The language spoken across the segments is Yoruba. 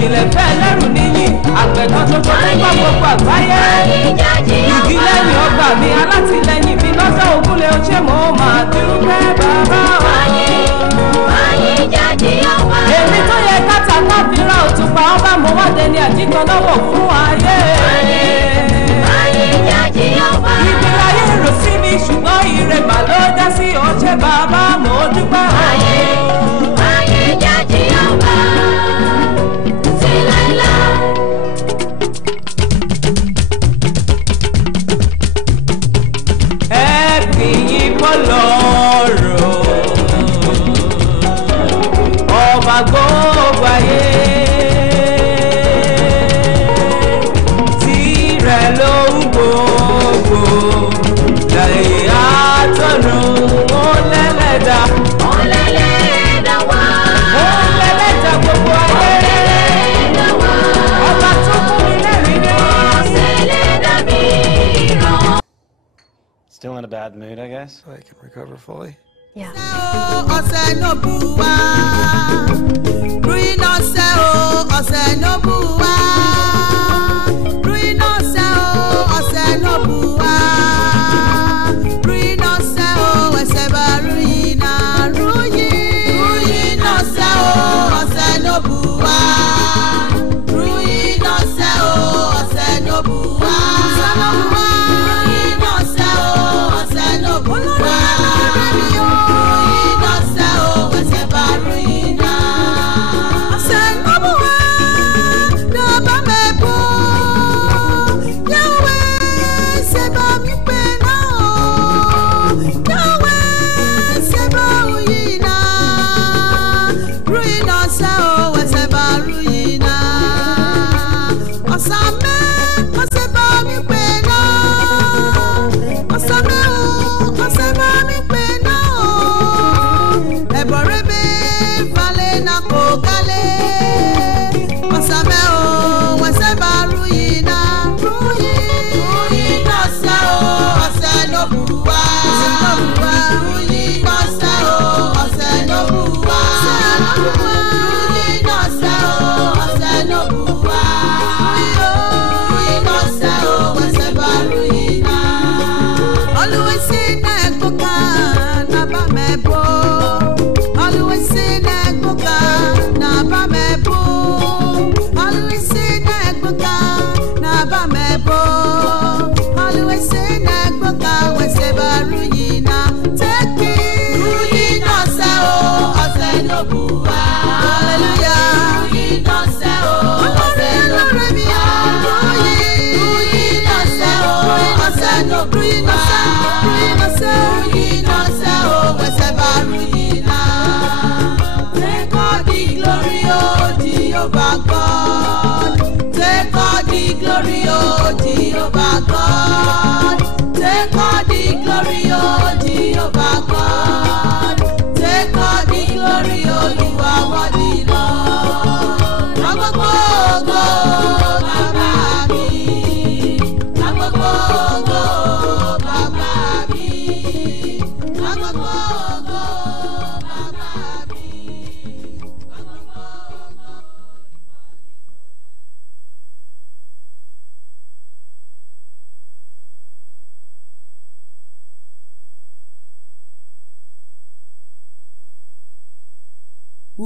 ìjìnlẹ̀ fẹ́ lẹ́rù níyì àgbẹ̀kan ṣoṣo tó gbọ́ gbogbo àgbáyé ìdí lẹ́yìn ọgbà mi alátìlẹ́yìn mi lọ́jọ́ ògúnlé oṣé mo máa dúpẹ́ bàbá wa. èmi tó yẹ káta káfíńrà òtùpá ọba mọ́wádé ni àjíkan lọ́wọ́ fún ayé. ibi ayé rò sí mi ṣùgbọ́n ìrèbà ló dá sí ọṣẹ́ bàbá mo dúpẹ́ o. Gbogbo ayé tirẹ̀ ló ń gbogbo lẹ́yìn àtọ̀nù ó lẹ́lẹ́dà wá ó lẹ́lẹ́dà gbogbo ayé ọba tó kún mi lẹ́rìí ní. Still in a bad mood, I guess. So I can recover fully. Yeah.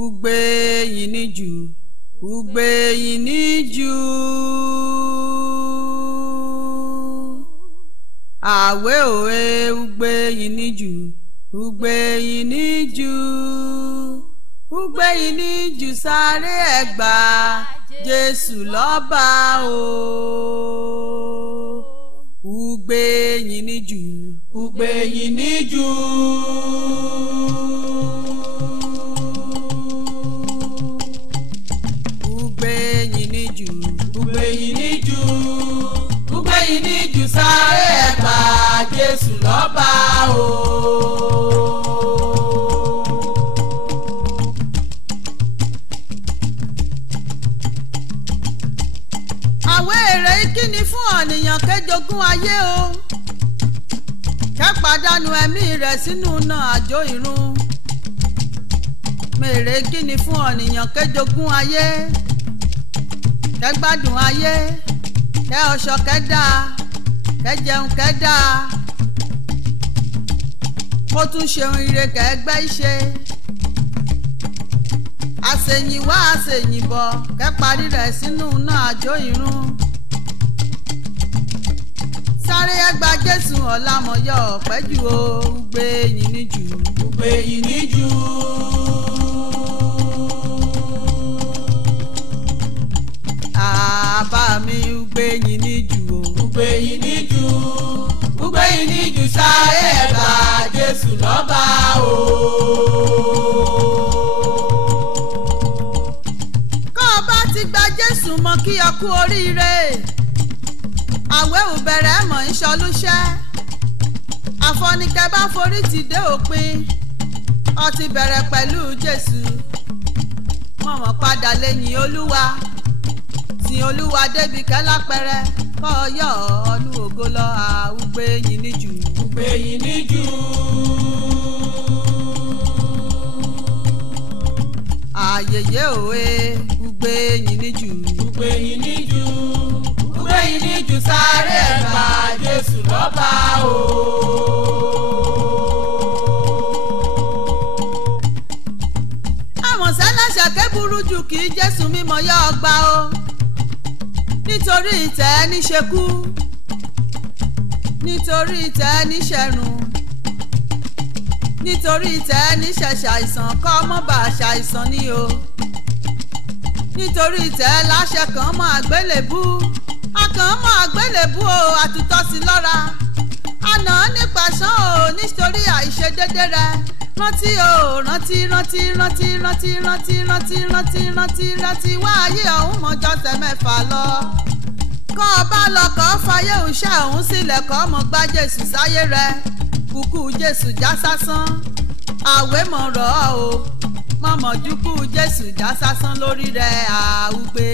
Ugbe yiniju, ugbe yiniju. Àwẹ̀ òwe ugbe yiniju, ugbe yiniju. Ugbe yiniju sáré ẹ̀gbà Jésù lọ́ba o. Ugbe yiniju, ugbe yiniju. Sáré ẹ̀gbà Jésù lọ́ba o. Àwẹ̀ èrè ìkíni fún ọ̀nìyàn kéjogún ayé o. Kẹ́pàdánù ẹ̀mí rẹ̀ sínú náà àjò ìrun. Mèrè ìkíni fún ọ̀nìyàn kéjogún ayé. kẹ́ gbádùn ayé kẹ́ ọṣọ kẹ́ dáa kẹ́ jẹun kẹ́ dáa kó tún ṣeun ire kẹ́ gbẹ́ ṣe àṣèyìn wá àṣèyìn bọ̀ kẹ́ parí rẹ̀ sínú náà àjò ìrun sáré ẹgbà Jésù ọ̀làmọ̀yọ̀ pẹ́jù o gbé yìí níjù gbé yìí níjù. àbá mi gbé yìí níjù o gbé yìí níjù gbé yìí níjù sáré ẹgbà Jésù lọ́ba o. kọ́ ọ bá ti gba Jésù mọ́ kí ọ kú oríire àwẹ̀ ò bẹ̀rẹ̀ mọ̀ ń ṣọlúṣẹ́ àfọ̀nìkẹ́ bá forí ti dé òpin ó ti bẹ̀rẹ̀ pẹ̀lú Jésù mọ̀mọ́ padà lẹ́yìn Olúwa sin Olúwa débi kẹ́lápẹ̀rẹ̀ kọ́ yọ̀ ọ́nú ògo lọ àwùgbé yìí níjù. gbé yìí níjù. àyèyé òwe gbé yìí níjù. gbé yìí níjù gbé yìí níjù sáré ẹ̀gbà Jésù lọ́ba o. àmọ̀sẹ́lẹ̀ṣẹ̀ kébùrú jù kí Jésù mímọ́ yọ ọgbà o nítorí ìtẹ́ níṣekú nítorí ìtẹ́ níṣẹ̀rùn nítorí ìtẹ́ níṣẹ̀ṣẹ̀ àìsàn kọ́ mọ́ bá ṣàìsàn ní o nítorí ìtẹ́ láṣẹ kan mọ́ àgbélébú akàn mọ́ àgbélébú o àtútọ́ sí lọ́ra àná nípasán o nítorí àìṣedédé rẹ rántí o rántí rántí rántí rántí rántí rántí rántí rántí rántí wá ayé ọ̀hún mọ́jọ́sẹ̀ mẹ́fà lọ kọ́ ọ bá lọ kọ́ fàyè òṣà ọ̀hún sílẹ̀ kọ́ ọmọ gbá Jésù sáyé rẹ kúkú Jésù já sásán àwẹ̀ mọ̀ rọ̀ ọ́ o mọ̀mọ́dúkú Jésù já sásán lórí rẹ̀ àwùgbé.